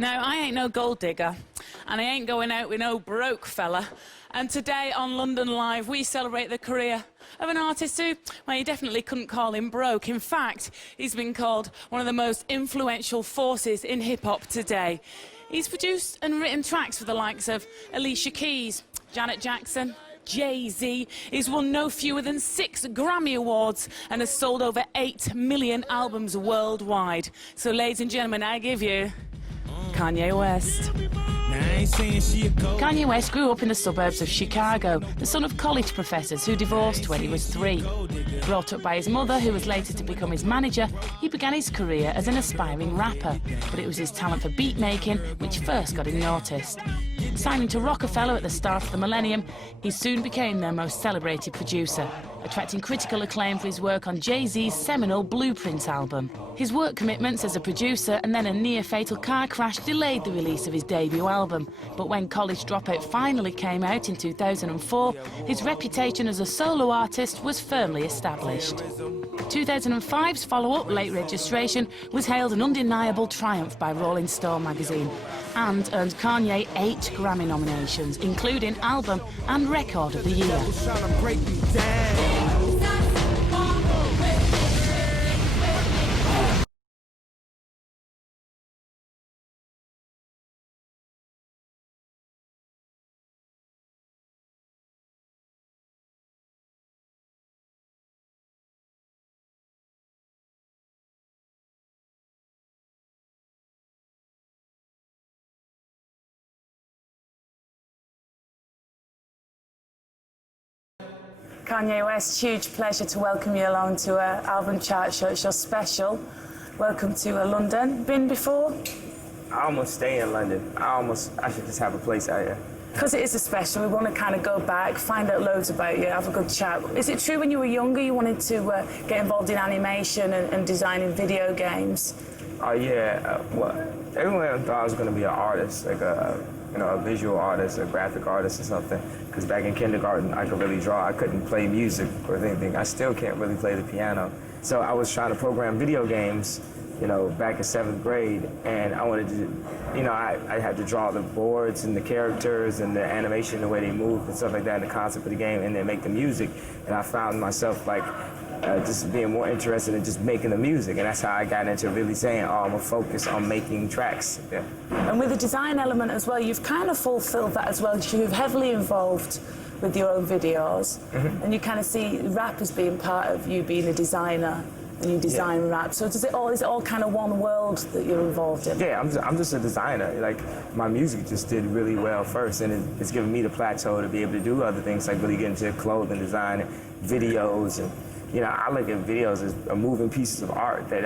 Now, I ain't no gold digger, and I ain't going out with no broke fella. And today on London Live, we celebrate the career of an artist who, well, you definitely couldn't call him broke. In fact, he's been called one of the most influential forces in hip-hop today. He's produced and written tracks for the likes of Alicia Keys, Janet Jackson, Jay-Z. He's won no fewer than 6 Grammy Awards and has sold over 8 million albums worldwide. So, ladies and gentlemen, I give you Kanye West. Kanye West grew up in the suburbs of Chicago, the son of college professors who divorced when he was 3. Brought up by his mother, who was later to become his manager, he began his career as an aspiring rapper, but it was his talent for beat making which first got him noticed. Signing to Rockefeller at the start of the millennium, he soon became their most celebrated producer, attracting critical acclaim for his work on Jay-Z's seminal Blueprint album. His work commitments as a producer and then a near-fatal car crash delayed the release of his debut album, but when College Dropout finally came out in 2004, his reputation as a solo artist was firmly established. 2005's follow-up, Late Registration, was hailed an undeniable triumph by Rolling Stone magazine and earned Kanye 8 Grammy nominations, including Album and Record of the Year. Kanye West, huge pleasure to welcome you along to our album chart show. It's your special. Welcome to London. Been before? I almost stay in London. I should just have a place out here. Because it is a special, we want to kind of go back, find out loads about you, have a good chat. Is it true when you were younger you wanted to get involved in animation and designing video games? Oh yeah, well, everyone thought I was going to be an artist, like a visual artist, a graphic artist or something. Because back in kindergarten, I could really draw. I couldn't play music or anything. I still can't really play the piano. So I was trying to program video games, back in 7th grade. And I wanted to, I had to draw the boards and the characters and the animation, the way they move and stuff like that, and the concept of the game, and then make the music. And I found myself just being more interested in just making the music, and that's how I got into really saying, I'm gonna focus on making tracks. Yeah. And with the design element as well, you've kind of fulfilled that as well. You're heavily involved with your own videos, and you kind of see rap as being part of you being a designer, and you design rap. So is it all kind of one world that you're involved in? Yeah, I'm just a designer. Like, my music just did really well first, and it's given me the plateau to be able to do other things, like really get into clothing design, and videos, and I look at videos as moving pieces of art that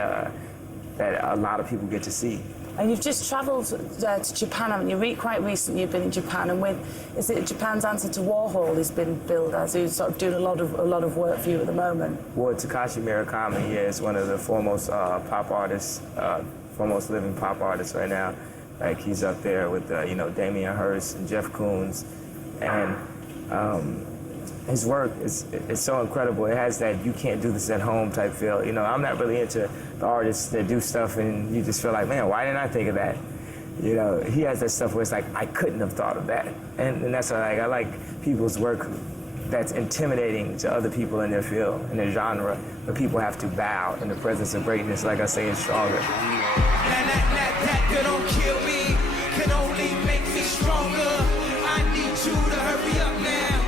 a lot of people get to see. And you've just travelled to Japan, haven't you? Quite recently you've been in Japan, and is it Japan's answer to Warhol has been billed as, who's sort of doing a lot of work for you at the moment? Well, Takashi Murakami is one of the foremost pop artists, foremost living pop artists right now. Like, he's up there with Damien Hirst and Jeff Koons, and his work is so incredible. It has that you can't do this at home type feel. I'm not really into the artists that do stuff and you just feel like, man, why didn't I think of that? He has that stuff where it's like, I couldn't have thought of that. And that's why I like people's work that's intimidating to other people in their field, in their genre, but people have to bow in the presence of greatness, like I say, is stronger. That don't kill me, can only make me stronger. I need you to hurry up now.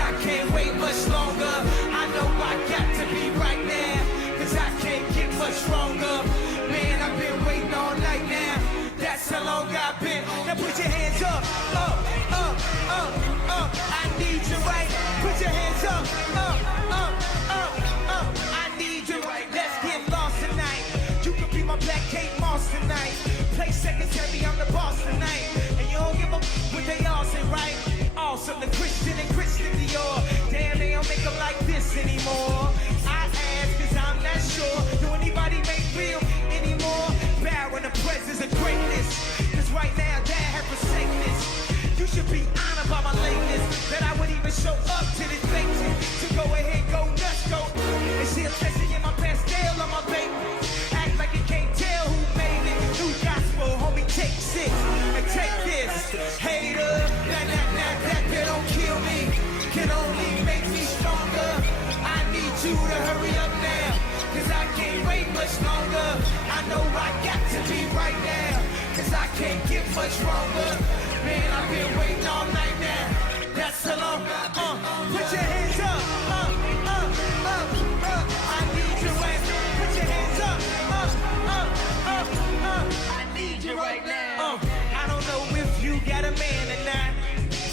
I can't wait much longer. I know I got to be right now, cause I can't get much stronger. Man, I've been waiting all night now. That's how long I've been. Now put your hands up, up, up, up, up. I need you right. Put your hands up, up, up, up, up. I need you right. Let's get lost tonight. You can be my Black Kate Moss tonight. Play secretary, I'm the boss tonight. And you don't give a what they all say, right? Awesome, the Christian and Christian Dior. Damn, they don't make them like this anymore. I ask cause I'm not sure. Do anybody make real anymore? Bow in the presence of greatness. Cause right now, Dad have forsaken this. You should be honored by my lateness, that I would even show up to this fakeness. So go ahead, go nuts, go. And see a blessing in my pastel on my baby. Act like you can't tell who made it. New gospel, homie, take 6. much stronger. Man, I've been waiting all night now. That's so long. Put your hands up. I need you right. Put your hands up. I need you right now. I don't know if you got a man or not.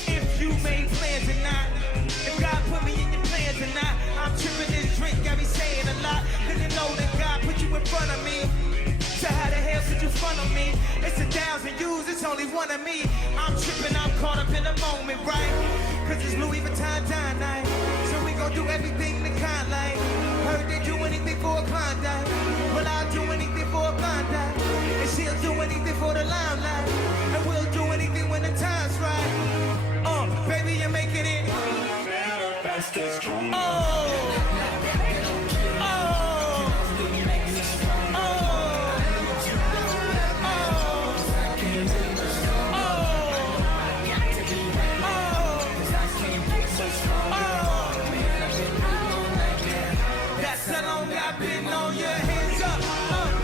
If you made plans or not. If God put me in your plans or not. I'm tripping this drink, got me saying a lot. Then you know that God put you in front of me. So how the hell could you front of me? It's 1,000 yous, it's only one of me. I'm tripping, I'm caught up in the moment, right? Cause it's Louis Vuitton dine night. So we gon' do everything the kind like. Heard they do anything for a Klondike. Well, I'll do anything for a Klondike. And she'll do anything for the limelight. And we'll do anything when the time's right. Baby, you're making it. That's how long I've been on your hands up. I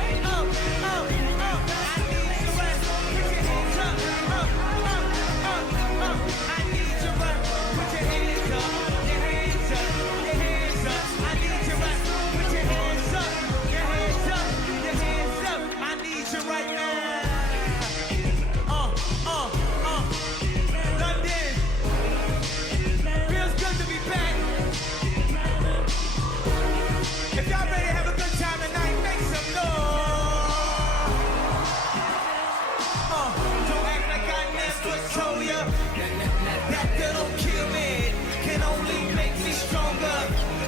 need you right. Put your hands up. I need you right. Put your hands up. Your hands up. Your hands up. I need you right. Put your hands up. Your hands up. Your hands up. I need you right now. London. Feels good to be back. If y'all ready to have a good time tonight, make some noise. Don't act like I never told ya. That don't kill me, can only make me stronger.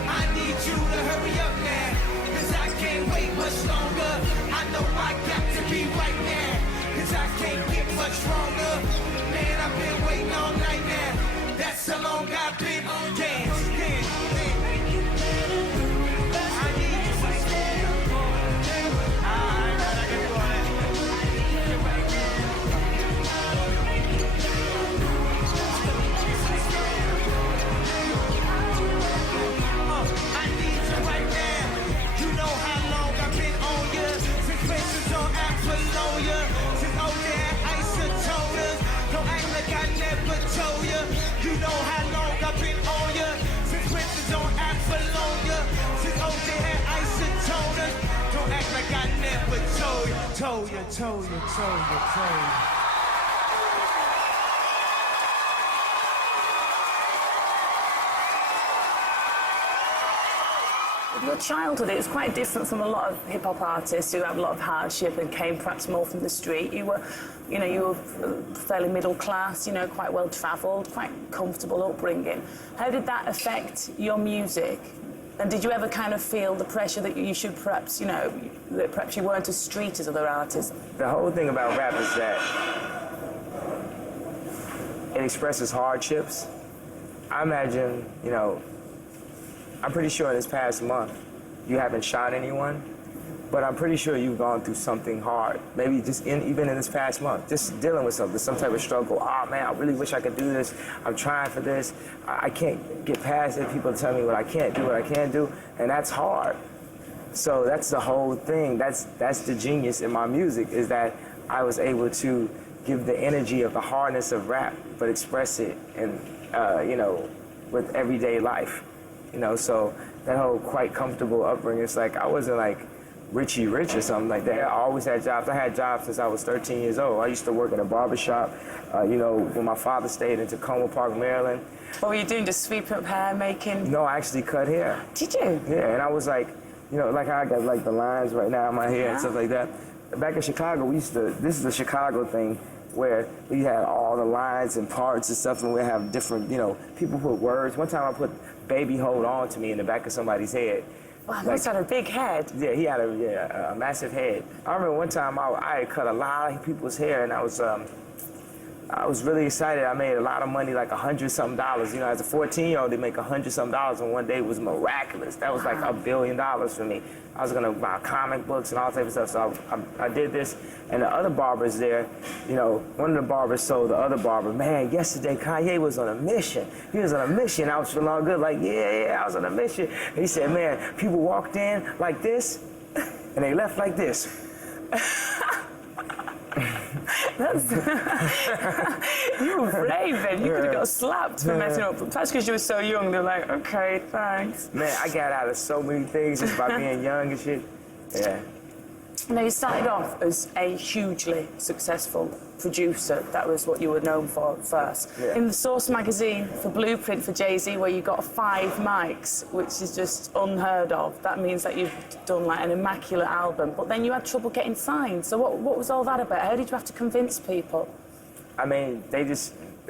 I need you to hurry up now, cause I can't wait much longer. I know I got to be right now, cause I can't get much stronger. Man, I've been waiting all night now. That's how long I've been on dance. You know how long I've been on ya. Since Prince's on Apollonia. Since OJ had isotoners. Don't act like I never told you. Told you. Your childhood, it was quite different from a lot of hip-hop artists who have a lot of hardship and came perhaps more from the street. You were fairly middle class, quite well travelled, quite comfortable upbringing. How did that affect your music? And did you ever kind of feel the pressure that you should perhaps, that perhaps you weren't as street as other artists? The whole thing about rap is that it expresses hardships. I imagine, I'm pretty sure in this past month you haven't shot anyone, but I'm pretty sure you've gone through something hard. Maybe just even in this past month, just dealing with something, some type of struggle. Oh man, I really wish I could do this. I'm trying for this. I can't get past it. People tell me what I can't do, and that's hard. So that's the whole thing. That's the genius in my music, is that I was able to give the energy of the hardness of rap, but express it in, with everyday life. So that whole quite comfortable upbringing, it's like I wasn't like Richie Rich or something like that. I always had jobs. I had jobs since I was 13 years old. I used to work at a barber shop, when my father stayed in Tacoma Park, Maryland. What were you doing, just sweeping up hair, making? No, I actually cut hair. Did you? Yeah, and I was like, like how I got like the lines right now in my hair and stuff like that. Back in Chicago, this is the Chicago thing, where we had all the lines and parts and stuff, and we have different, people put words. One time I put "baby hold on to me" in the back of somebody's head. Wow, he must have had a big head. Yeah, he had a massive head. I remember one time I had cut a lot of people's hair, and I was really excited. I made a lot of money, like $100-something. As a 14-year-old, to make $100-something in one day was miraculous. That was like $1 billion for me. I was gonna buy comic books and all type of stuff. So I did this, and the other barbers there, one of the barbers told the other barber, man, yesterday Kanye was on a mission. He was on a mission. I was feeling all good, like, yeah, I was on a mission. And he said, man, people walked in like this, and they left like this. That's you were brave then. You could have got slapped for messing up. That's because you were so young. They're like, okay, thanks. Man, I got out of so many things just by being young and shit. Yeah. Now, you started off as a hugely successful producer. That was what you were known for first. Yeah. In the Source magazine for Blueprint for Jay-Z, where you got 5 mics, which is just unheard of. That means that you've done like an immaculate album. But then you had trouble getting signed. So what was all that about? How did you have to convince people? I mean, they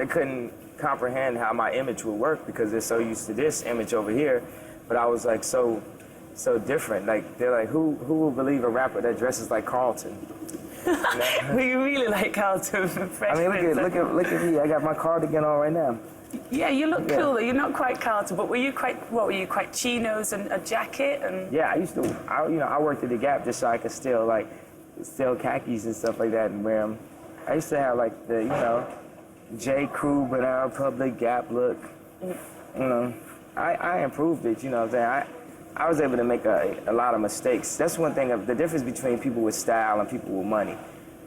couldn't comprehend how my image would work because they're so used to this image over here. But I was like so different. Like, they're like, who will believe a rapper that dresses like Carlton? You know? We really like Carlton. I mean, look at me. I got my cardigan on right now. Yeah, you look cool. You're not quite Carlton, but were you quite chinos and a jacket and? Yeah, I worked at the Gap just so I could steal khakis and stuff like that and wear them. I used to have like the J. Crew, Banana Republic, Gap look. You know, I improved it. You know what I'm saying? I was able to make a lot of mistakes. That's one thing of the difference between people with style and people with money.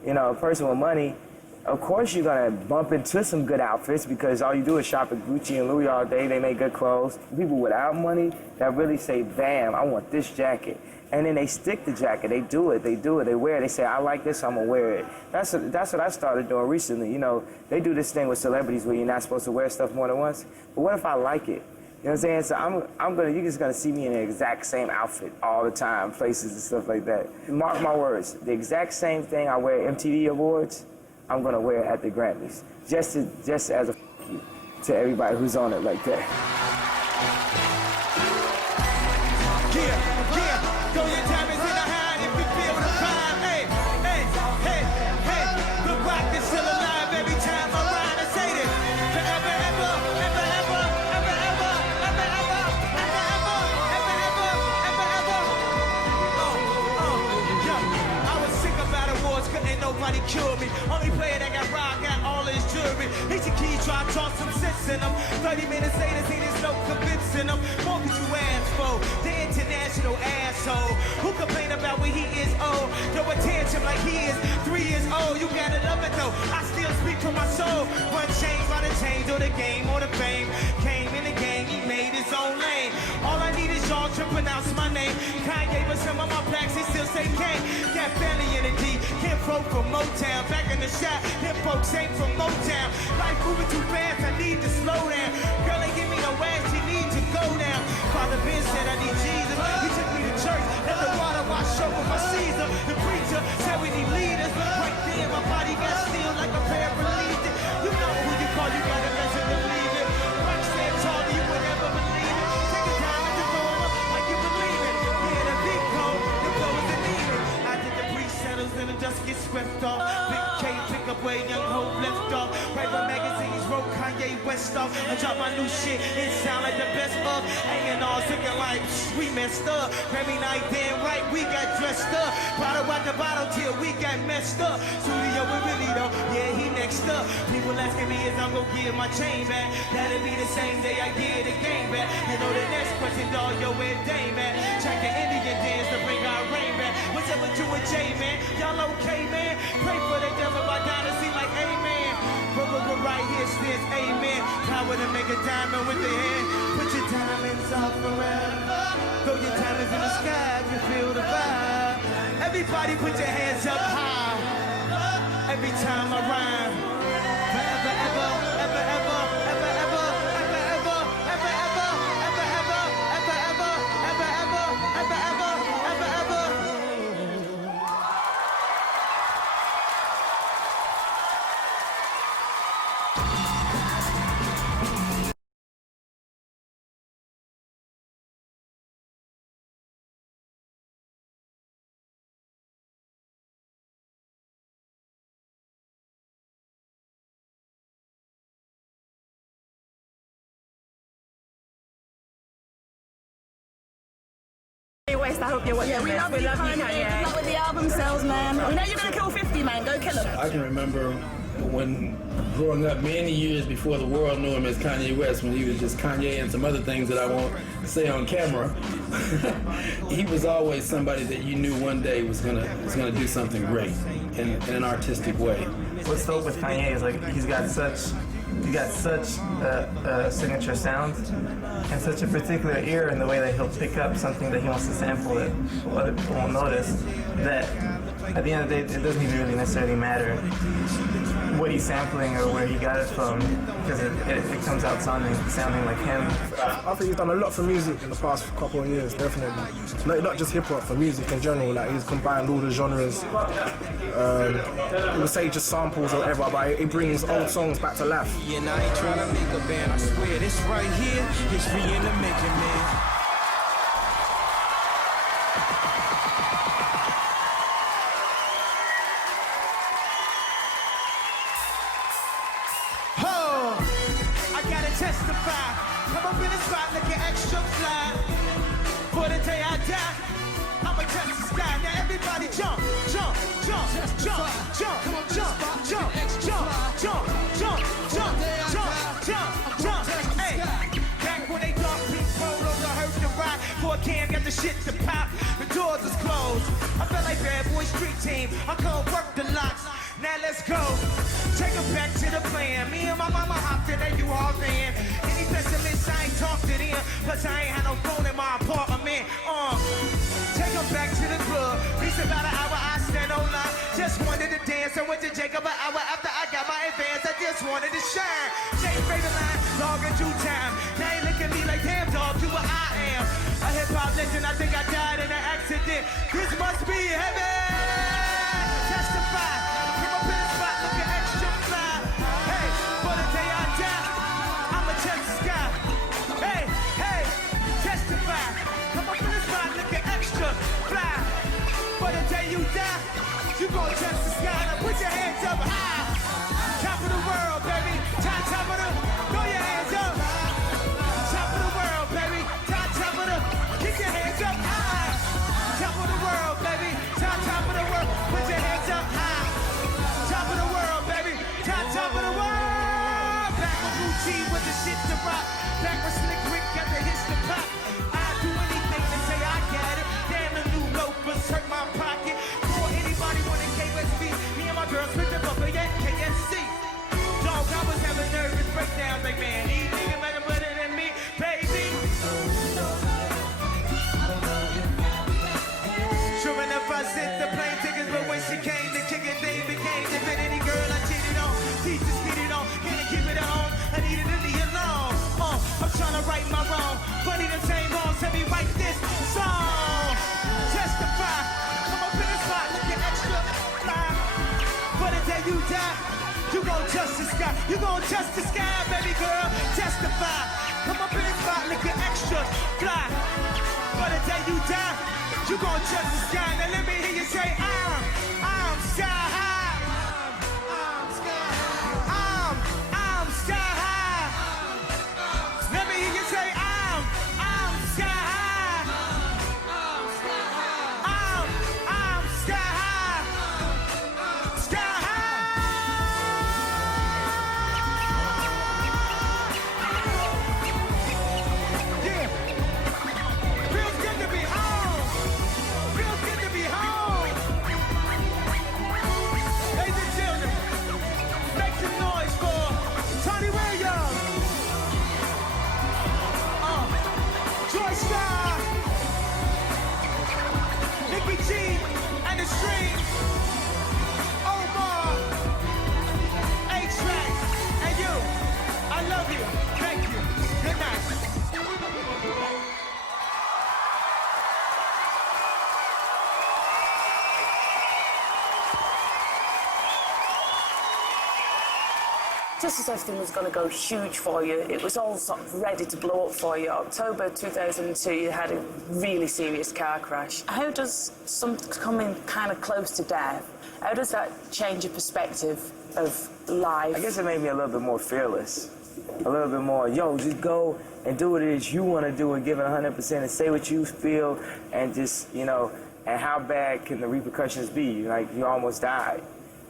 You know, a person with money, of course you're gonna bump into some good outfits because all you do is shop at Gucci and Louis all day. They make good clothes. People without money that really say, bam, I want this jacket. And then they stick the jacket. They do it. They wear it. They say, I like this, I'm gonna wear it. That's what I started doing recently. You know, they do this thing with celebrities where you're not supposed to wear stuff more than once. But what if I like it? You know what I'm saying? So you're just gonna see me in the exact same outfit all the time, places and stuff like that. Mark my words, the exact same thing I wear at MTV Awards, I'm gonna wear at the Grammys. Just as a f you to everybody who's on it like that. Yeah, throw your diamonds in the hand if you feel the vibe. Hey, the rock is still alive every time I rhyme and say this. Forever, ever, ever, ever, ever, ever, ever, ever, ever, ever, ever, ever, ever. Yeah, I was sick about awards, couldn't nobody cure me. Only player that got rock got all his jewelry. He's a key, try to toss some sense in him. 30 minutes later, see there's no convincing him. What could you ask for? The international asshole who complain about when he is old. Throw attention like he is 3 years old. You gotta love it though. I still speak from my soul. One change by the change or the game or the fame. Came in the game, he made his own lane. All I need is y'all to pronounce my name. Kanye, but some of my blacks, they still say Kane. Got family in the D, hip folk from Motown. Back in the shop, hip folks ain't from Motown. Life moving too fast, I need to slow down. Girl ain't give me no ass, she need to go down. Father Ben said I need Jesus. He took me to church, let the water wash over my Caesar. The preacher said we need leaders. Right there, my body got still like a paraplegic. You know who you call, you gotta listen to believe it. Rock said Charlie, you would never believe it. Take a time to go up like you believe it. Yeah, the big cold, the flow is the needed. After the breeze settles, then the dust gets swept off. Big K pick up where young hope left off. Paper magazines wrote Kanye West off. I drop my new shit, it sound like the best of. A&R's looking like we messed up. Grammy night, damn right, we got dressed up. Bottle at the bottle till we got messed up. Studio with Willie though, yeah, he next up. People asking me if I'm gonna give my chain back. That'll be the same day I give the game back. You know the next question, dog, yo, where Dame at? Check the Indian dance to bring our rain back. What's up with you and Jay, man? Y'all okay, man? Pray for the devil, my dynasty like amen. But right here stands amen. Power to make a diamond with the hand. Put your diamonds up forever. Throw your diamonds in the sky if you feel the vibe. Everybody put your hands up high. Every time I rhyme. Forever, ever, ever, ever, ever, ever, ever, ever, ever, ever, ever, ever, ever, ever, ever, ever, ever, ever, ever, ever. West, I hope you're watching. Yeah, we love you, Kanye. Good luck with the album sales, man. We know you're gonna kill 50, man. Go kill him. I can remember when growing up many years before the world knew him as Kanye West, when he was just Kanye and some other things that I won't say on camera. He was always somebody that you knew one day was gonna do something great in an artistic way. what's dope with Kanye is like he's got such a signature sound and such a particular ear in the way that he'll pick up something that he wants to sample that other people won't notice, that at the end of the day it doesn't even really necessarily matter what he's sampling or where he got it from, because it comes out sounding like him. I think he's done a lot for music in the past couple of years, definitely. Not just hip hop, for music in general. Like he's combined all the genres. You would say just samples or whatever, but he brings old songs back to life. And I ain't trying to make a band, I swear this right here, history in the making, man. Testify, come up in the spot looking extra fly. For the day I die, I'ma touch the sky. Now everybody jump, jump, jump, jump, jump, jump, jump, jump, jump, jump, jump, jump, jump, jump. Hey, back when they thought people on the hurt to ride, for a can got the shit to pop. The doors is closed. I felt like bad boy street team. I come work the locks. Now let's go. Take them back to the plan. Me and my mama hopped in that U-Haul van. Any pessimists, I ain't talked it in. Plus I ain't had no phone in my apartment. Take them back to the club. Reached about an hour, I stand online. Just wanted to dance. I went to Jacob an hour after I got my advance. I just wanted to shine. Jay favorite line, log in due time. Now you look at me like, damn dog, you what I am. A hip-hop legend, I think I died in an accident. This must be heaven. Testify. You gon' touch the sky, now put your hands up high. Top of the world, baby. Top of the, throw your hands up. Top of the world, baby. Top of the, keep your hands up high. Top of the world, baby. Top of the world, put your hands up high. Top of the world, baby. Top of the world. Back with routine with the shit to rock. Back with Slick Rick got the hits to pop. I'd do anything to say I got it. Damn, the new loafers hurt my pocket. Me and my girls with the bumper, yeah, KFC. Dog, I was having nervous breakdowns like, man, these niggas better than me, baby. Sure enough, I sent the plane tickets, but when she came to kick it, they became divinity. Girl, I cheated on, teachers get it on, can't keep it at home. I needed to leave alone. I'm trying to right my wrong, funny them same wrongs, let me write this song. Testify, come up in the spot, looking extra. For the day you die, you gon' touch the sky. You gon' touch the sky, baby girl. Testify. Come up in the spot looking extra fly. For the day you die, you gon' touch the sky. Now let me hear you say, I'm sky high. I'm sky high. I'm sky high. Let me hear you say, I'm sky high. I'm sky high. I'm sky high. And the strings, Omar, A-Track, and you. I love you. Thank you. Good night. Just as everything was going to go huge for you, it was all sort of ready to blow up for you. October 2002, you had a really serious car crash. How does coming kind of close to death, how does that change your perspective of life? I guess it made me a little bit more fearless. A little bit more, yo, just go and do what it is you want to do and give it 100% and say what you feel and just, you know, and how bad can the repercussions be? Like, you almost died.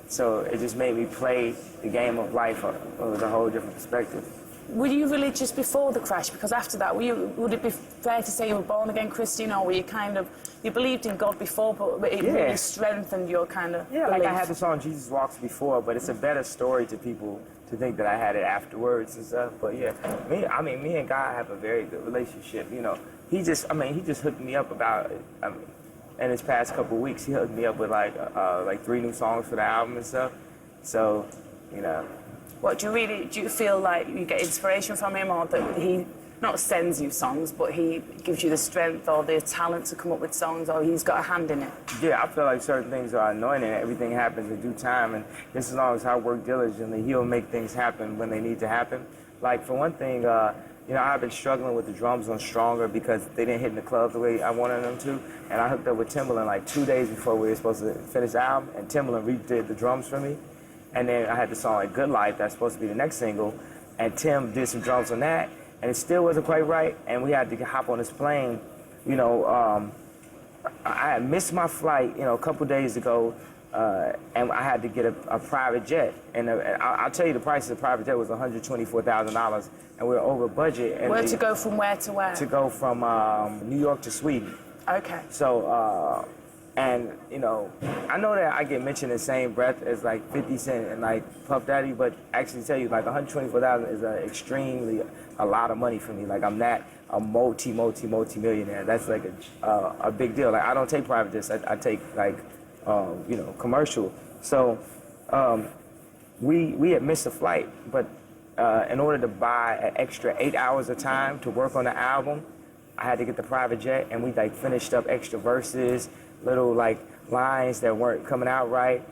So it just made me play the game of life with a whole different perspective. Were you religious before the crash? Because after that, would it be fair to say you were born again Christian, or were you kind of, you believed in God before, but it really strengthened your kind of belief? Like I had the song Jesus Walks before, but it's a better story to people to think that I had it afterwards and stuff. But yeah, me and God have a very good relationship. You know, he just hooked me up about, in his past couple of weeks, he hooked me up with like 3 new songs for the album and stuff. So, you know. What, do you feel like you get inspiration from him, or that he not sends you songs, but he gives you the strength or the talent to come up with songs, or he's got a hand in it? Yeah, I feel like certain things are anointed and everything happens in due time, and just as long as I work diligently, he'll make things happen when they need to happen. Like, for one thing, you know, I've been struggling with the drums on Stronger because they didn't hit in the club the way I wanted them to, and I hooked up with Timbaland like 2 days before we were supposed to finish the album, and Timbaland redid the drums for me. And then I had the song like Good Life, that's supposed to be the next single, and Tim did some drums on that, and it still wasn't quite right, and we had to hop on this plane. You know, I had missed my flight, you know, a couple days ago, and I had to get a private jet. And I'll tell you, the price of the private jet was $124,000, and we were over budget. And to go from where to where? To go from New York to Sweden. Okay. So, and, you know, I know that I get mentioned in the same breath as like 50 Cent and like Puff Daddy, but actually tell you, like $124,000 is extremely a lot of money for me. Like, I'm not a multi-millionaire. That's like a big deal. Like, I don't take private jets. I take like, you know, commercial. So we had missed a flight, but in order to buy an extra 8 hours of time to work on the album, I had to get the private jet, and we like finished up extra verses, little like lines that weren't coming out right,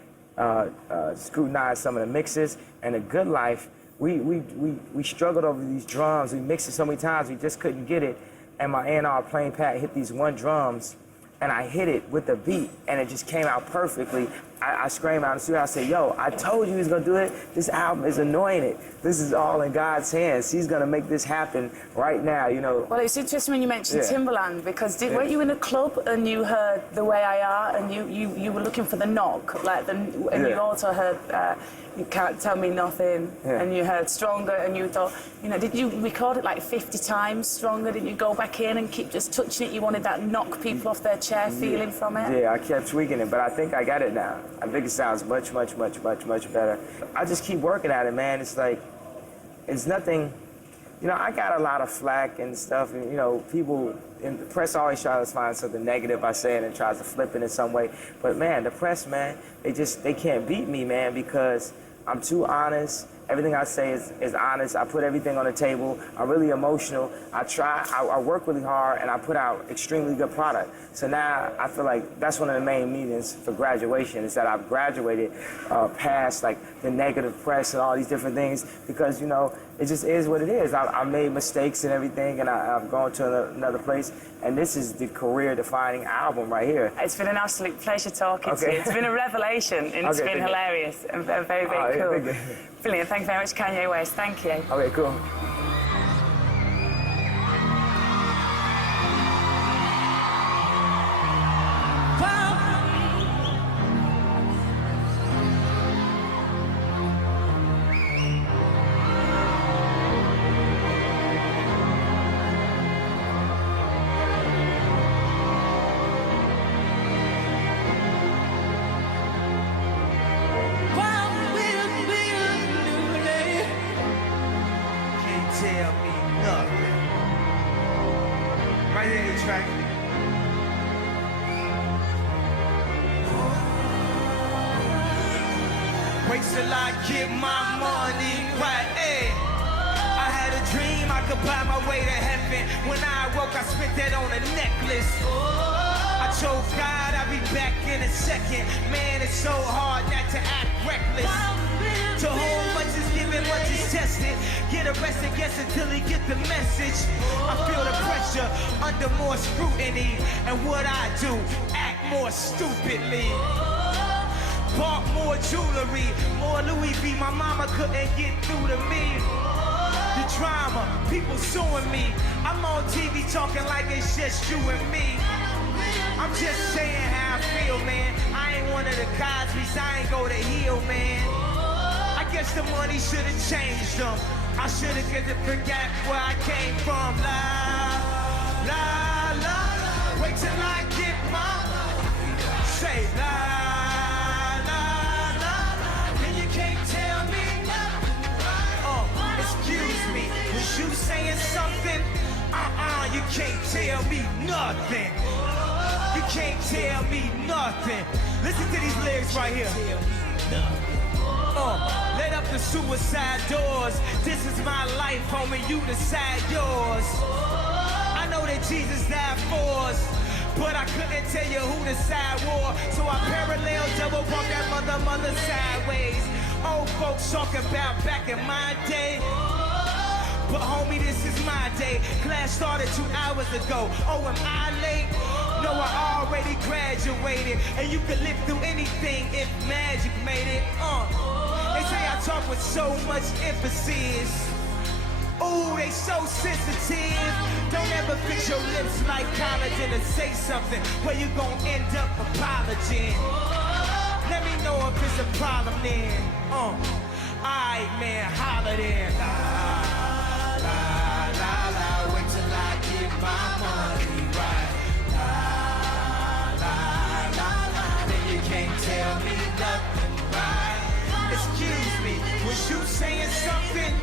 scrutinized some of the mixes. And A Good Life, we struggled over these drums. We mixed it so many times we just couldn't get it. And my A&R Plain Pat hit these one drums, and I hit it with the beat, and it just came out perfectly. I screamed out in the studio, I said, yo, I told you he was gonna do it. This album is anointed. This is all in God's hands. He's gonna make this happen right now, you know. Well, it's interesting when you mentioned Timbaland, because weren't you in a club and you heard The Way I Are, and you were looking for the knock, like and you also heard You Can't Tell Me Nothing, and you heard Stronger, and you thought, you know, did you record it like 50 times, Stronger? Didn't you go back in and keep just touching it? You wanted that knock people off their chair feeling from it? Yeah, I kept tweaking it, but I think I got it now. I think it sounds much better. I just keep working at it, man. It's like, it's nothing, you know, I got a lot of flack and stuff, and, you know, people in the press always try to find something negative I say and tries to flip it in some way. But, man, the press, man, they can't beat me, man, because I'm too honest. Everything I say is honest. I put everything on the table. I'm really emotional. I work really hard, and I put out extremely good product. So now I feel like that's one of the main meanings for graduation, is that I've graduated past like the negative press and all these different things, because, you know, it just is what it is. I made mistakes and everything, and I've gone to another place, and this is the career-defining album right here. It's been an absolute pleasure talking to you. It's been a revelation, and it's been hilarious and very, very cool. Brilliant. Thank you very much, Kanye West. Thank you. Okay, cool. Tell me nothing. Right there, track. Wait till I get my money right, eh? I had a dream I could buy my way to heaven. When I woke, I spent that on a necklace. I told God I'd be back in a second. Man, it's so hard not to act reckless. To hold much is given, much is tested. Get arrested, guess until he get the message. I feel the pressure under more scrutiny. And what I do, act more stupidly. Bought more jewelry, more Louis V. My mama couldn't get through to me. The drama, people suing me. I'm on TV talking like it's just you and me. I'm just saying how I feel, man. I ain't one of the Cosby's, I ain't go to heel, man. I guess the money should have changed them. I should've could've forgot where I came from. La, la, la, la. Wait till I get my say la, la, la, la. Then you can't tell me nothing. Excuse me, was you saying something? You can't tell me nothing. You can't tell me nothing. Listen to these lyrics right here. Let up the suicide doors. This is my life, homie, you decide yours. I know that Jesus died for us, but I couldn't tell you who the side war. So I parallel double walk that mother sideways. Old folks talking about back in my day, but homie, this is my day. Class started 2 hours ago. Oh, am I late? No, I already graduated. And you can live through anything if magic made it. They say I talk with so much emphasis. Ooh, they so sensitive. Don't ever fix your lips like collagen to say something where you gon' end up apologizing. Let me know if it's a problem then. Alright, man, holler then. Wait till I get my money right. Then you can't tell me nothing, right? Excuse me, was you saying something?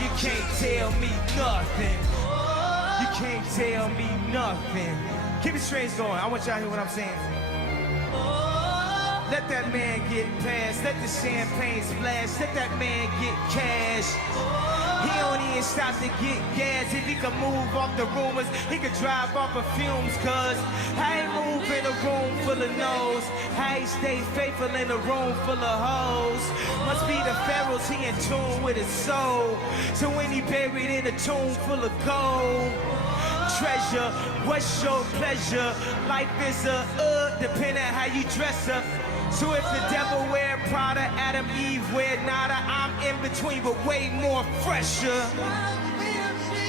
You can't tell me nothing. You can't tell me nothing. Keep it straight going. I want y'all to hear what I'm saying. Let that man get past. Let the champagne splash. Let that man get cash. He don't even stop to get gas. If he could move off the rumors, he could drive off of fumes. Cause I ain't move in a room full of no's. I ain't stay faithful in a room full of hoes. Must be the pharaohs, he in tune with his soul. So when he buried in a tomb full of gold, treasure, what's your pleasure? Life is a depending on how you dress up. So if the devil wear Prada, Adam, Eve wear nada, I'm in between, but way more fresher,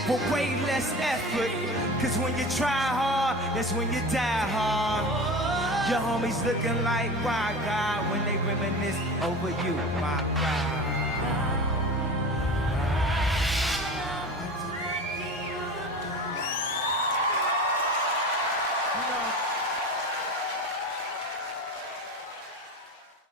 but way less effort. Cause when you try hard, that's when you die hard. Your homies looking like, why God, when they reminisce over you, my God. You know,